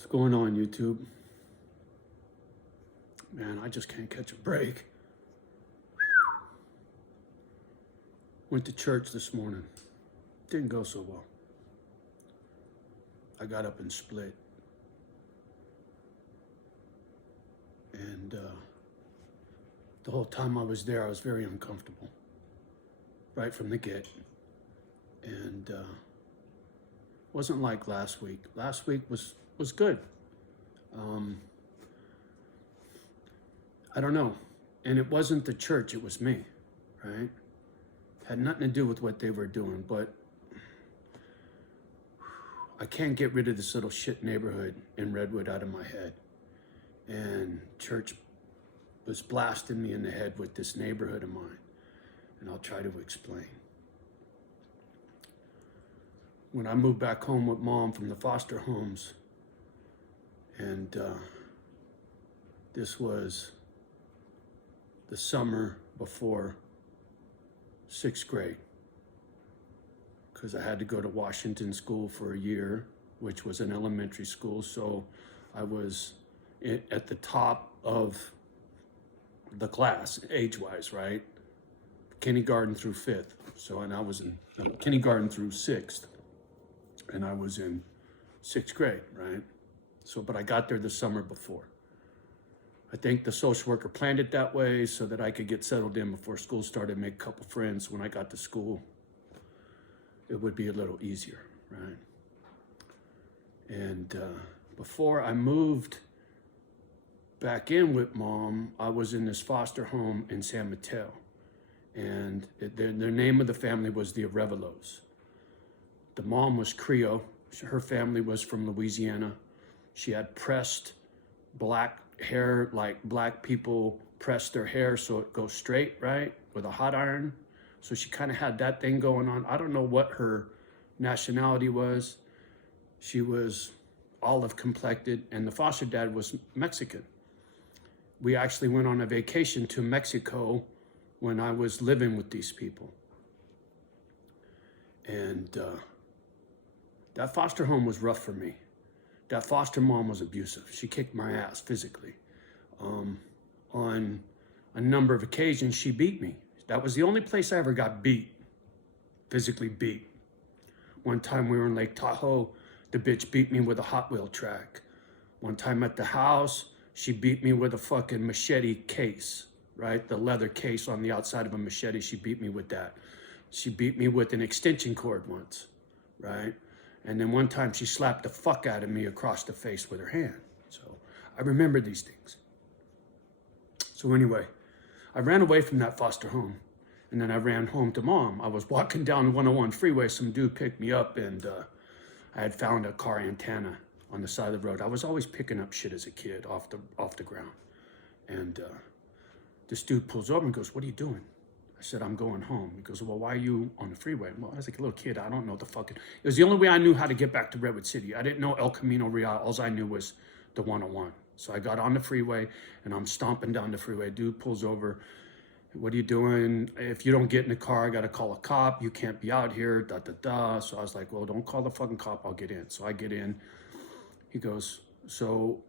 What's going on, YouTube? Man, I just can't catch a break. Went to church this morning. Didn't go so well. I got up and split. And the whole time I was there, I was very uncomfortable. Right from the get. And wasn't like last week. Last week was good. I don't know. And it wasn't the church, it was me, right? Had nothing to do with what they were doing, but I can't get rid of this little shit neighborhood in Redwood out of my head. And church was blasting me in the head with this neighborhood of mine. And I'll try to explain. When I moved back home with Mom from the foster homes, and this was the summer before 6th grade, because I had to go to Washington School for a year, which was an elementary school. So I was at the top of the class, age-wise, right? Kindergarten through 5th. So, and I was in kindergarten through 6th, and I was in 6th grade, right? So, but I got there the summer before. I think the social worker planned it that way so that I could get settled in before school started, make a couple friends. When I got to school, it would be a little easier, right? And before I moved back in with Mom, I was in this foster home in San Mateo. And their name of the family was the Arevalos. The mom was Creole. Her family was from Louisiana. She had pressed black hair, like black people press their hair so it goes straight, right? With a hot iron. So she kind of had that thing going on. I don't know what her nationality was. She was olive complected, and the foster dad was Mexican. We actually went on a vacation to Mexico when I was living with these people. And that foster home was rough for me. That foster mom was abusive. She kicked my ass physically. On a number of occasions, she beat me. That was the only place I ever got beat, physically beat. One time we were in Lake Tahoe, the bitch beat me with a Hot Wheel track. One time at the house, she beat me with a fucking machete case, right? The leather case on the outside of a machete, she beat me with that. She beat me with an extension cord once, right? And then one time she slapped the fuck out of me across the face with her hand. So I remember these things. So anyway, I ran away from that foster home, and then I ran home to Mom. I was walking down the 101 freeway. Some dude picked me up, and I had found a car antenna on the side of the road. I was always picking up shit as a kid off the ground. And this dude pulls over and goes, "What are you doing?" I said, "I'm going home." He goes, "Well, why are you on the freeway?" Well, I was like a little kid. I don't know the fucking... It was the only way I knew how to get back to Redwood City. I didn't know El Camino Real. All I knew was the 101. So I got on the freeway, and I'm stomping down the freeway. Dude pulls over. "What are you doing? If you don't get in the car, I got to call a cop. You can't be out here, da, da, da." So I was like, "Well, don't call the fucking cop. I'll get in." So I get in. He goes, "So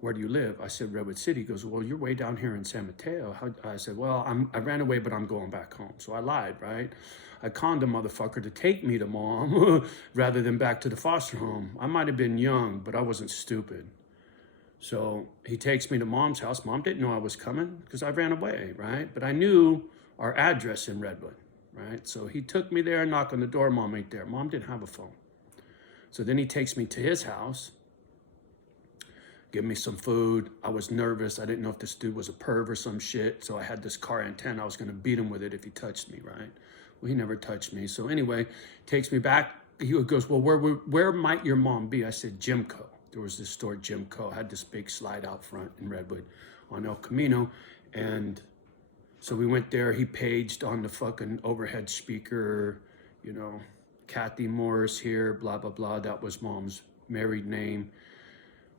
where do you live?" I said, "Redwood City." He goes, "Well, you're way down here in San Mateo." I said, "Well, I ran away, but I'm going back home." So I lied, right? I conned a motherfucker to take me to Mom rather than back to the foster home. I might have been young, but I wasn't stupid. So he takes me to Mom's house. Mom didn't know I was coming because I ran away, right? But I knew our address in Redwood, right? So he took me there, knocked on the door. Mom ain't there. Mom didn't have a phone. So then he takes me to his house, give me some food. I was nervous. I didn't know if this dude was a perv or some shit. So I had this car antenna. I was going to beat him with it if he touched me, right? Well, he never touched me. So anyway, takes me back. He goes, "Well, where might your mom be?" I said, "Jimco." There was this store, Jimco, had this big slide out front in Redwood on El Camino. And so we went there. He paged on the fucking overhead speaker, you know, "Kathy Morris here, blah, blah, blah." That was Mom's married name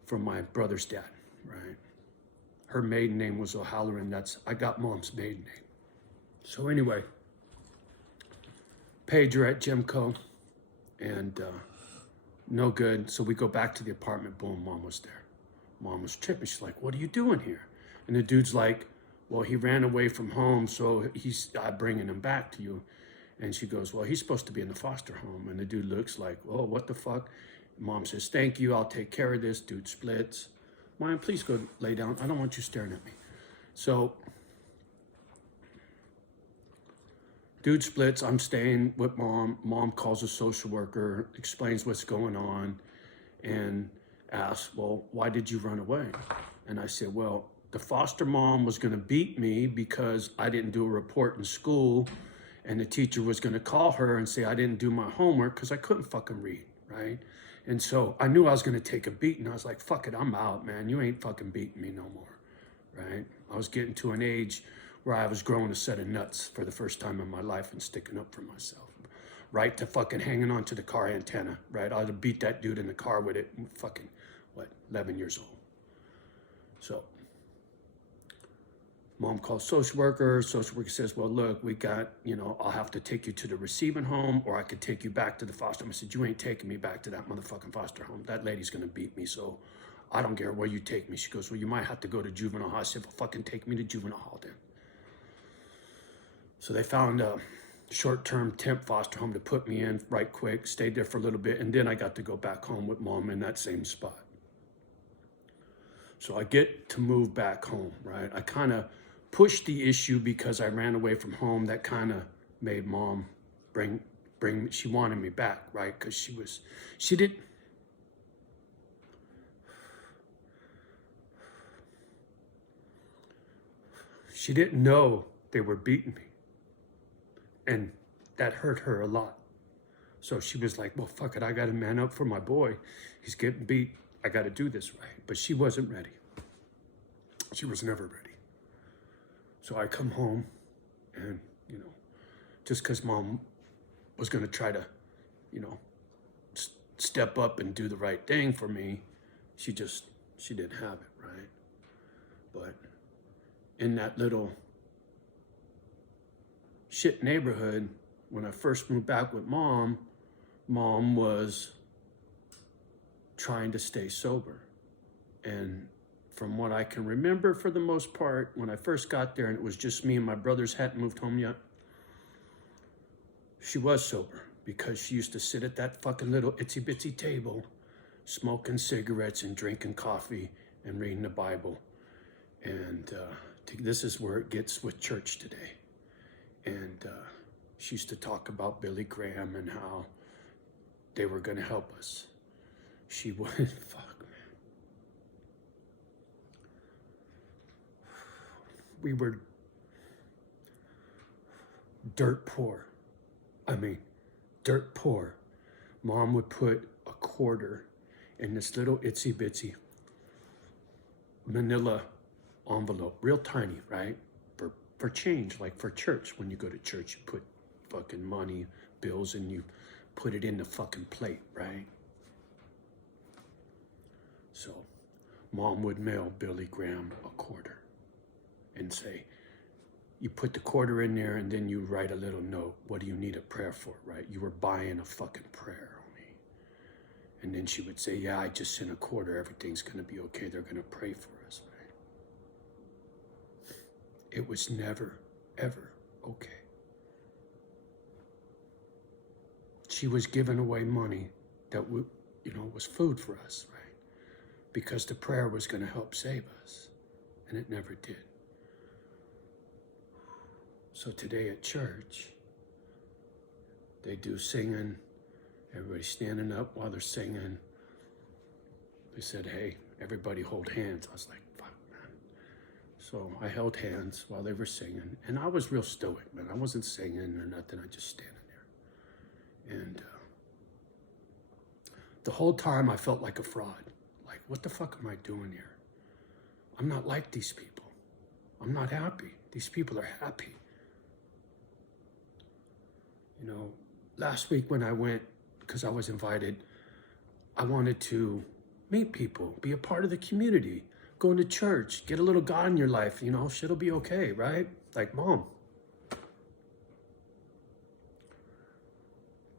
from my brother's dad, right? Her maiden name was O'Halloran. I got Mom's maiden name. So anyway, pager at Jimco, and No good. So we go back to the apartment. Boom, mom was there. Mom was tripping. She's like, what are you doing here? And the dude's like, well, he ran away from home, so I'm bringing him back to you. And she goes, well, he's supposed to be in the foster home. And the dude looks like, oh, what the fuck? Mom says, thank you, I'll take care of this. Dude splits. Mom, please go lay down. I don't want you staring at me. So, dude splits. I'm staying with mom. Mom calls a social worker, explains what's going on, and asks, well, why did you run away? And I said, well, the foster mom was going to beat me because I didn't do a report in school, and the teacher was going to call her and say I didn't do my homework because I couldn't fucking read, right? And so I knew I was going to take a beating. I was like, fuck it, I'm out, man. You ain't fucking beating me no more, right? I was getting to an age where I was growing a set of nuts for the first time in my life and sticking up for myself, right? To fucking hanging on to the car antenna, right? I'd have beat that dude in the car with it, fucking, 11 years old. So mom calls social worker says, well, look, we got, I'll have to take you to the receiving home, or I could take you back to the foster home. I said, you ain't taking me back to that motherfucking foster home. That lady's gonna beat me, so I don't care where you take me. She goes, well, you might have to go to juvenile hall. I said, well, fucking take me to juvenile hall then. So they found a short-term temp foster home to put me in right quick, stayed there for a little bit, and then I got to go back home with mom in that same spot. So I get to move back home, right? I kind of pushed the issue because I ran away from home. That kind of made mom she wanted me back, right? Because she didn't know they were beating me. And that hurt her a lot. So she was like, well, fuck it, I got to man up for my boy. He's getting beat. I got to do this right. But she wasn't ready. She was never ready. So I come home and, just because mom was going to try to, step up and do the right thing for me, she didn't have it, right? But in that little shit neighborhood, when I first moved back with mom was trying to stay sober. And from what I can remember, for the most part, when I first got there and it was just me and my brothers hadn't moved home yet, she was sober because she used to sit at that fucking little itsy bitsy table, smoking cigarettes and drinking coffee and reading the Bible. And this is where it gets with church today. And she used to talk about Billy Graham and how they were going to help us. She would, fuck, man. We were dirt poor. I mean, dirt poor. Mom would put a quarter in this little itsy bitsy manila envelope, real tiny, right? For change, like for church. When you go to church, you put fucking money, bills, and you put it in the fucking plate, right? So mom would mail Billy Graham a quarter and say, you put the quarter in there and then you write a little note. What do you need a prayer for, right? You were buying a fucking prayer on me. And then she would say, yeah, I just sent a quarter. Everything's going to be okay. They're going to pray for us, right? It was never, ever okay. She was giving away money that was food for us, right? Because the prayer was going to help save us, and it never did. So today at church, they do singing. Everybody's standing up while they're singing. They said, hey, everybody hold hands. I was like, fuck, man. So I held hands while they were singing, and I was real stoic, man. I wasn't singing or nothing. I just standing there. And the whole time I felt like a fraud. Like, what the fuck am I doing here? I'm not like these people. I'm not happy. These people are happy. Last week when I went, because I was invited, I wanted to meet people, be a part of the community, go into church, get a little God in your life, shit'll be okay, right? Like mom.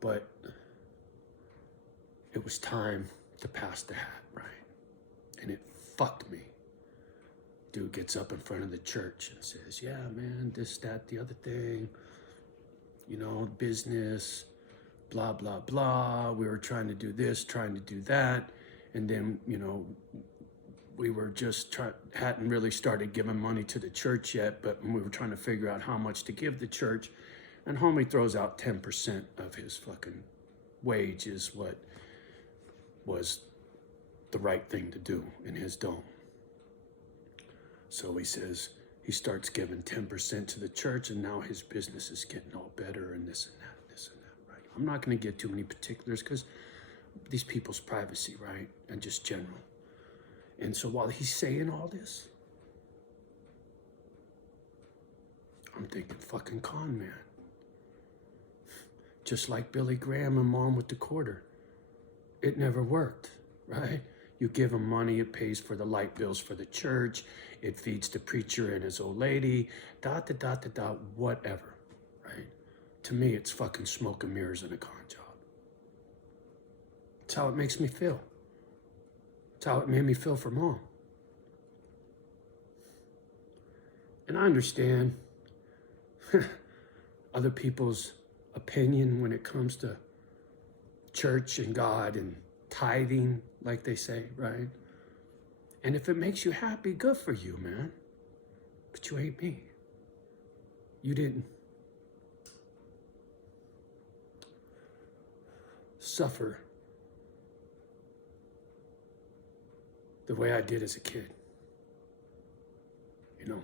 But it it was time to pass the hat, right? And it fucked me. Dude gets up in front of the church and says, yeah, man, this, that, the other thing, you know, business, blah, blah, blah. We were trying to do this, trying to do that. And then, you know, we were just hadn't really started giving money to the church yet, but we were trying to figure out how much to give the church. And homie throws out 10% of his fucking wage is what was the right thing to do in his dome. So he says he starts giving 10% to the church, and now his business is getting all better and this and that, right? I'm not going to get too many particulars because these people's privacy, right? And just general. And so while he's saying all this, I'm thinking, fucking con man. Just like Billy Graham and Mom with the Quarter. It never worked, right? You give him money, it pays for the light bills for the church, it feeds the preacher and his old lady, whatever, right? To me, it's fucking smoke and mirrors and a con job. It's how it makes me feel. It's how it made me feel for Mom. And I understand other people's opinion when it comes to church and God and tithing, like they say, right? And if it makes you happy, good for you, man. But you ain't me. You didn't suffer the way I did as a kid. You know,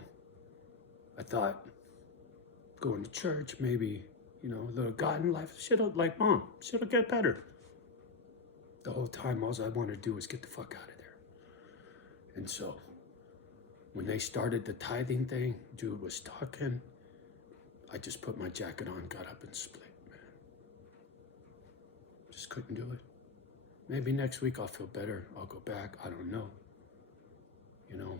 I thought going to church, maybe, you know, a little God in life, shit'll, like Mom, shit'll get better. The whole time, all I wanted to do was get the fuck out of there. And so, when they started the tithing thing, dude was talking, I just put my jacket on, got up and split, man. Just couldn't do it. Maybe next week I'll feel better. I'll go back. I don't know. You know,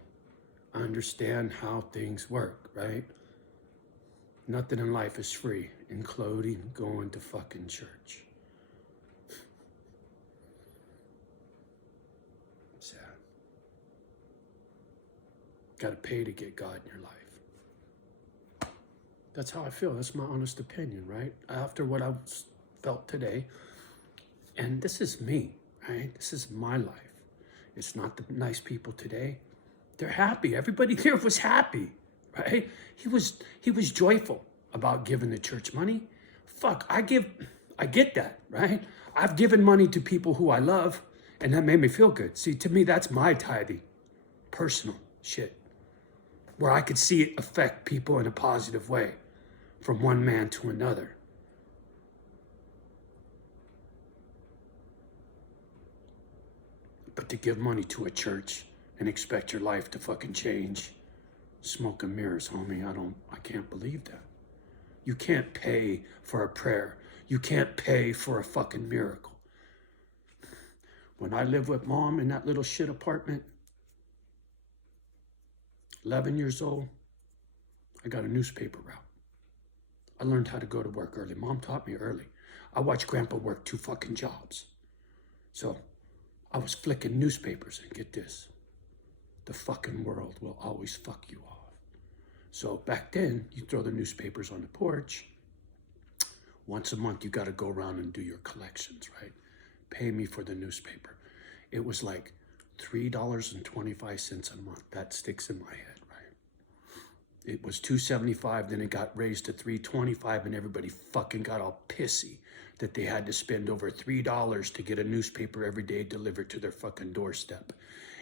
I understand how things work, right? Nothing in life is free, including going to fucking church. Sad. Gotta pay to get God in your life. That's how I feel. That's my honest opinion, right? After what I felt today. And this is me, right? This is my life. It's not the nice people today. They're happy. Everybody there was happy, right? He was joyful about giving the church money. Fuck, I get that, right? I've given money to people who I love, and that made me feel good. See, to me, that's my tithing, personal shit, where I could see it affect people in a positive way from one man to another. But to give money to a church and expect your life to fucking change, smoke and mirrors, homie, I can't believe that. You can't pay for a prayer. You can't pay for a fucking miracle. When I lived with Mom in that little shit apartment, 11 years old, I got a newspaper route. I learned how to go to work early. Mom taught me early. I watched Grandpa work 2 fucking jobs. So I was flicking newspapers, and get this, the fucking world will always fuck you off. So back then, you throw the newspapers on the porch. Once a month, you got to go around and do your collections, right? Pay me for the newspaper. It was like $3.25 a month. That sticks in my head, right? It was $2.75, then it got raised to $3.25, and everybody fucking got all pissy that they had to spend over $3 to get a newspaper every day delivered to their fucking doorstep,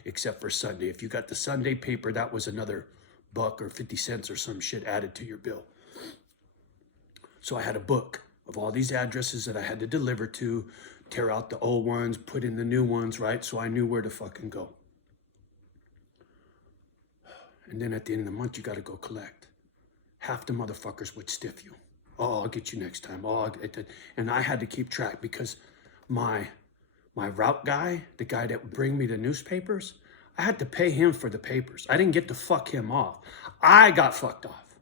except for Sunday. If you got the Sunday paper, that was another $1 or 50 cents or some shit added to your bill. So I had a book of all these addresses that I had to deliver to, tear out the old ones, put in the new ones, right? So I knew where to fucking go. And then at the end of the month, you got to go collect. Half the motherfuckers would stiff you. Oh, I'll get you next time. And I had to keep track because my route guy, the guy that would bring me the newspapers, I had to pay him for the papers. I didn't get to fuck him off. I got fucked off.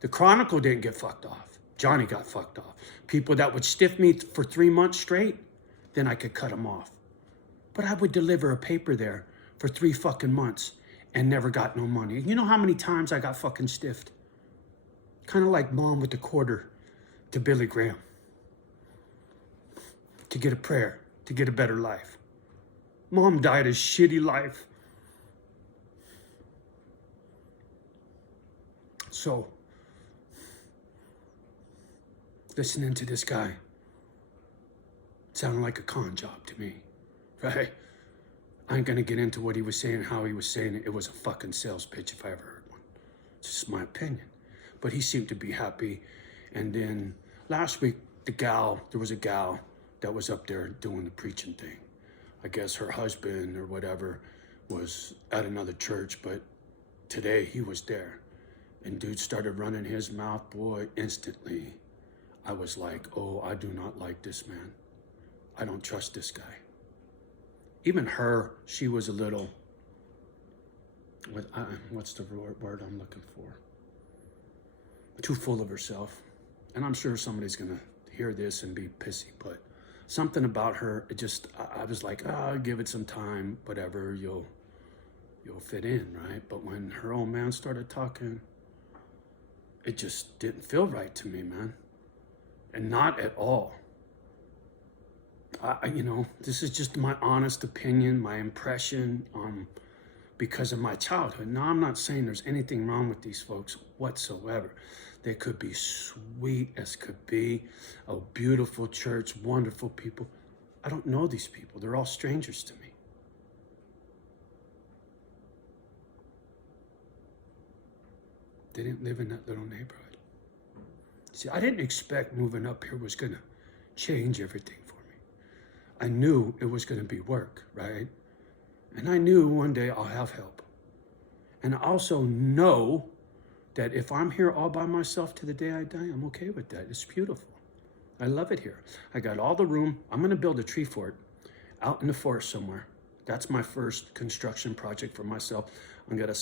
The Chronicle didn't get fucked off. Johnny got fucked off. People that would stiff me for 3 months straight, then I could cut him off. But I would deliver a paper there for 3 fucking months and never got no money. You know how many times I got fucking stiffed? Kind of like Mom with the quarter to Billy Graham. To get a prayer, to get a better life. Mom died a shitty life. So, listening to this guy sounded like a con job to me, right? I ain't gonna get into what he was saying, how he was saying it. It was a fucking sales pitch if I ever heard one. It's just my opinion. But he seemed to be happy. And then last week, there was a gal that was up there doing the preaching thing. I guess her husband or whatever was at another church, but today he was there. And dude started running his mouth, boy, instantly. I was like, oh, I do not like this man. I don't trust this guy. Even her, she was a little, what's the word I'm looking for? Too full of herself. And I'm sure somebody's gonna hear this and be pissy, but something about her, I was like, give it some time, whatever, you'll fit in, right? But when her old man started talking, it just didn't feel right to me, man. And not at all. This is just my honest opinion, my impression, because of my childhood. Now, I'm not saying there's anything wrong with these folks whatsoever. They could be sweet as could be, a beautiful church, wonderful people. I don't know these people. They're all strangers to me. They didn't live in that little neighborhood. See, I didn't expect moving up here was gonna change everything for me. I knew it was gonna be work, right? And I knew one day I'll have help. And I also know that if I'm here all by myself to the day I die, I'm okay with that. It's beautiful. I love it here. I got all the room. I'm gonna build a tree fort out in the forest somewhere. That's my first construction project for myself. I'm gonna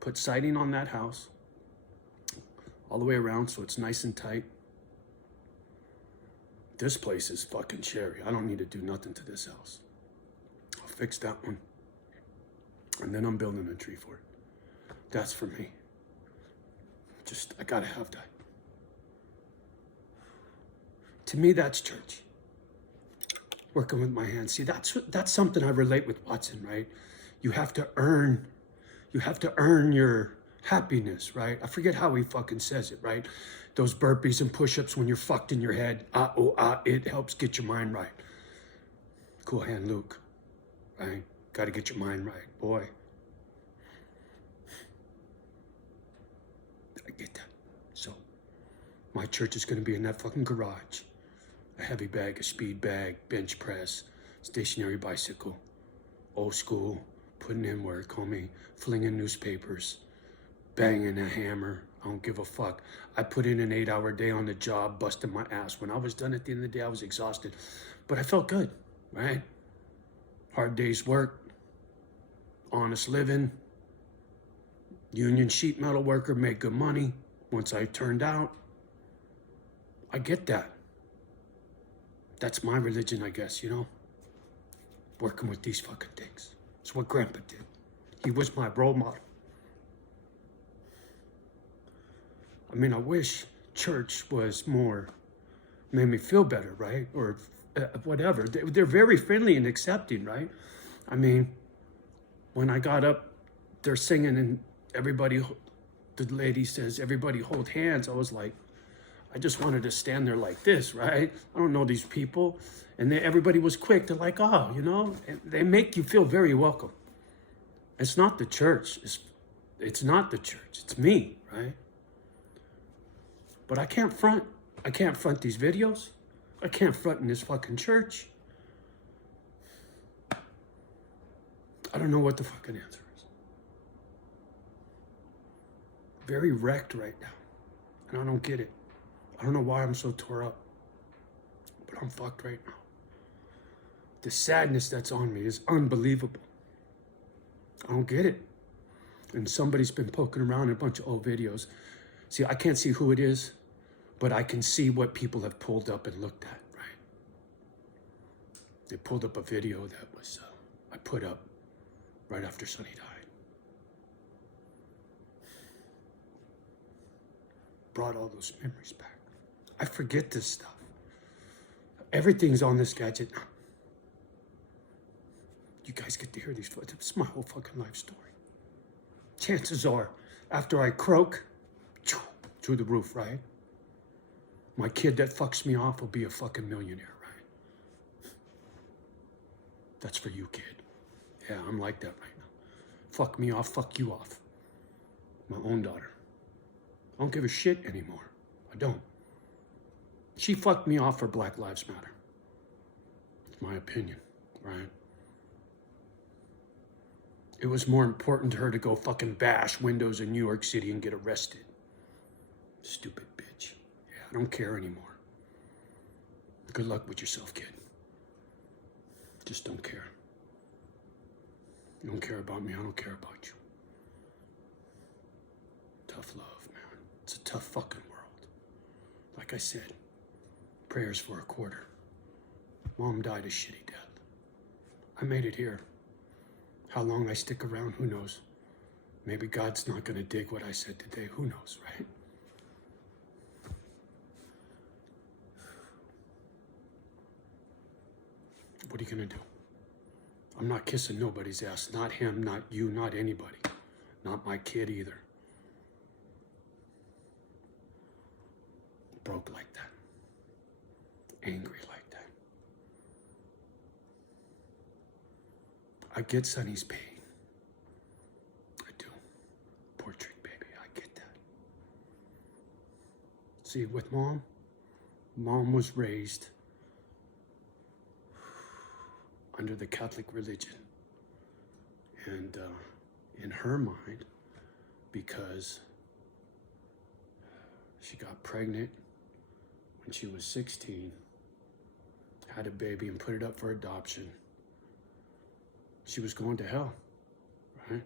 put siding on that house all the way around so it's nice and tight. This place is fucking cherry. I don't need to do nothing to this house. I'll fix that one. And then I'm building a tree fort. That's for me. I gotta have that. To me, that's church. Working with my hands. See, that's something I relate with Watson, right? You have to earn your happiness, right? I forget how he fucking says it, right? Those burpees and push-ups when you're fucked in your head. It helps get your mind right. Cool Hand Luke, right? Got to get your mind right, boy. I get that. So, my church is going to be in that fucking garage. A heavy bag, a speed bag, bench press, stationary bicycle, old school, putting in work, homie, flinging newspapers, banging a hammer. I don't give a fuck. I put in an 8-hour day on the job, busting my ass. When I was done at the end of the day, I was exhausted, but I felt good, right? Hard day's work, honest living, union sheet metal worker, made good money. Once I turned out, I get that. That's my religion, I guess, working with these fucking things. It's what Grandpa did. He was my role model. I mean, I wish church was made me feel better, right? Or whatever. They're very friendly and accepting, right? I mean, when I got up, they're singing and the lady says, everybody hold hands. I was like, I just wanted to stand there like this, right? I don't know these people. And everybody was quick. They're like, and they make you feel very welcome. It's not the church. It's not the church. It's me, right? But I can't front. I can't front these videos. I can't front in this fucking church. I don't know what the fucking answer is. Very wrecked right now. And I don't get it. I don't know why I'm so tore up. But I'm fucked right now. The sadness that's on me is unbelievable. I don't get it. And somebody's been poking around in a bunch of old videos. See, I can't see who it is, but I can see what people have pulled up and looked at, right? They pulled up a video that was I put up right after Sonny died. Brought all those memories back. I forget this stuff. Everything's on this gadget now. You guys get to hear these. It's my whole fucking life story. Chances are, after I croak, through the roof, right? My kid that fucks me off will be a fucking millionaire, right? That's for you, kid. Yeah, I'm like that right now. Fuck me off, fuck you off. My own daughter. I don't give a shit anymore. I don't. She fucked me off for Black Lives Matter. It's my opinion, right? It was more important to her to go fucking bash windows in New York City and get arrested. Stupid bitch. Yeah, I don't care anymore. Good luck with yourself, kid. Just don't care. You don't care about me, I don't care about you. Tough love, man. It's a tough fucking world. Like I said, prayers for a quarter. Mom died a shitty death. I made it here. How long I stick around, who knows? Maybe God's not gonna dig what I said today, who knows, right? What are you gonna do? I'm not kissing nobody's ass, not him, not you, not anybody. Not my kid either. Broke like that. Angry like that. I get Sonny's pain. I do. Poor trick baby, I get that. See, with Mom was raised under the Catholic religion. And in her mind, because she got pregnant when she was 16, had a baby and put it up for adoption, she was going to hell, right?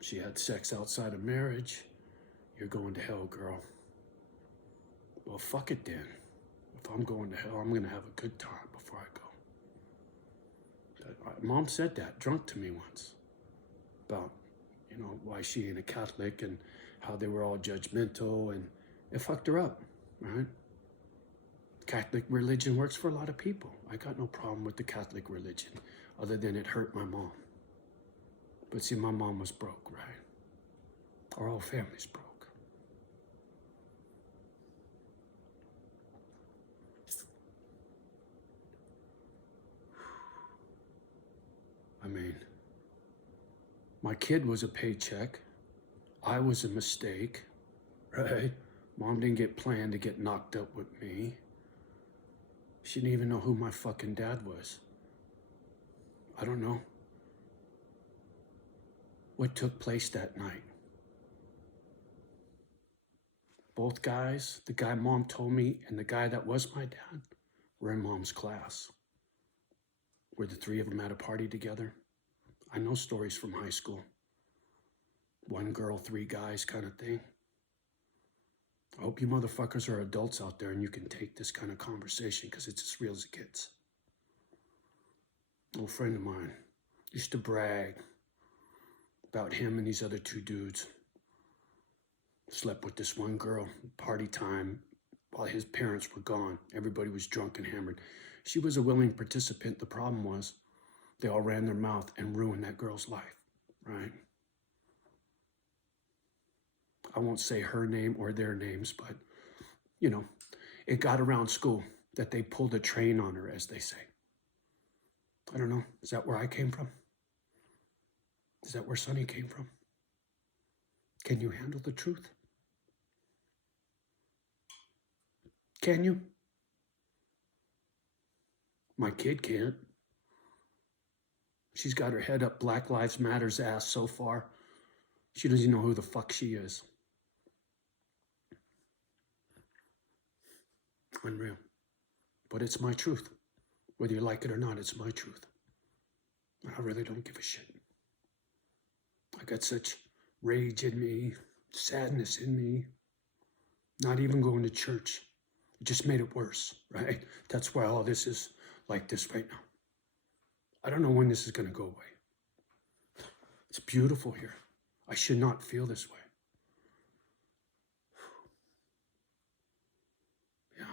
She had sex outside of marriage. You're going to hell, girl. Well, fuck it then. If I'm going to hell, I'm going to have a good time before I go. Mom said that, drunk to me once, about, you know, why she ain't a Catholic and how they were all judgmental, and it fucked her up, right? Catholic religion works for a lot of people. I got no problem with the Catholic religion, other than it hurt my mom. But see, my mom was broke, right? Our whole family's broke. I mean, my kid was a paycheck. I was a mistake, right? Mom didn't get planned to get knocked up with me. She didn't even know who my fucking dad was. I don't know what took place that night. Both guys, the guy Mom told me and the guy that was my dad, were in Mom's class. Were the three of them at a party together? I know stories from high school. One girl, three guys kind of thing. I hope you motherfuckers are adults out there and you can take this kind of conversation, because it's as real as it gets. An old friend of mine used to brag about him and these other two dudes. Slept with this one girl, party time, while his parents were gone. Everybody was drunk and hammered. She was a willing participant. The problem was they all ran their mouth and ruined that girl's life, right? I won't say her name or their names, but, you know, it got around school that they pulled a train on her, as they say. I don't know. Is that where I came from? Is that where Sonny came from? Can you handle the truth? Can you? My kid can't. She's got her head up Black Lives Matter's ass so far. She doesn't even know who the fuck she is. Unreal. But it's my truth. Whether you like it or not, it's my truth. I really don't give a shit. I got such rage in me, sadness in me. Not even going to church. It just made it worse, right? That's why all this is like this right now. I don't know when this is going to go away. It's beautiful here. I should not feel this way. Yeah.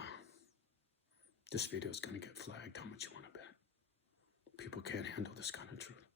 This video is going to get flagged. How much you want to bet? People can't handle this kind of truth.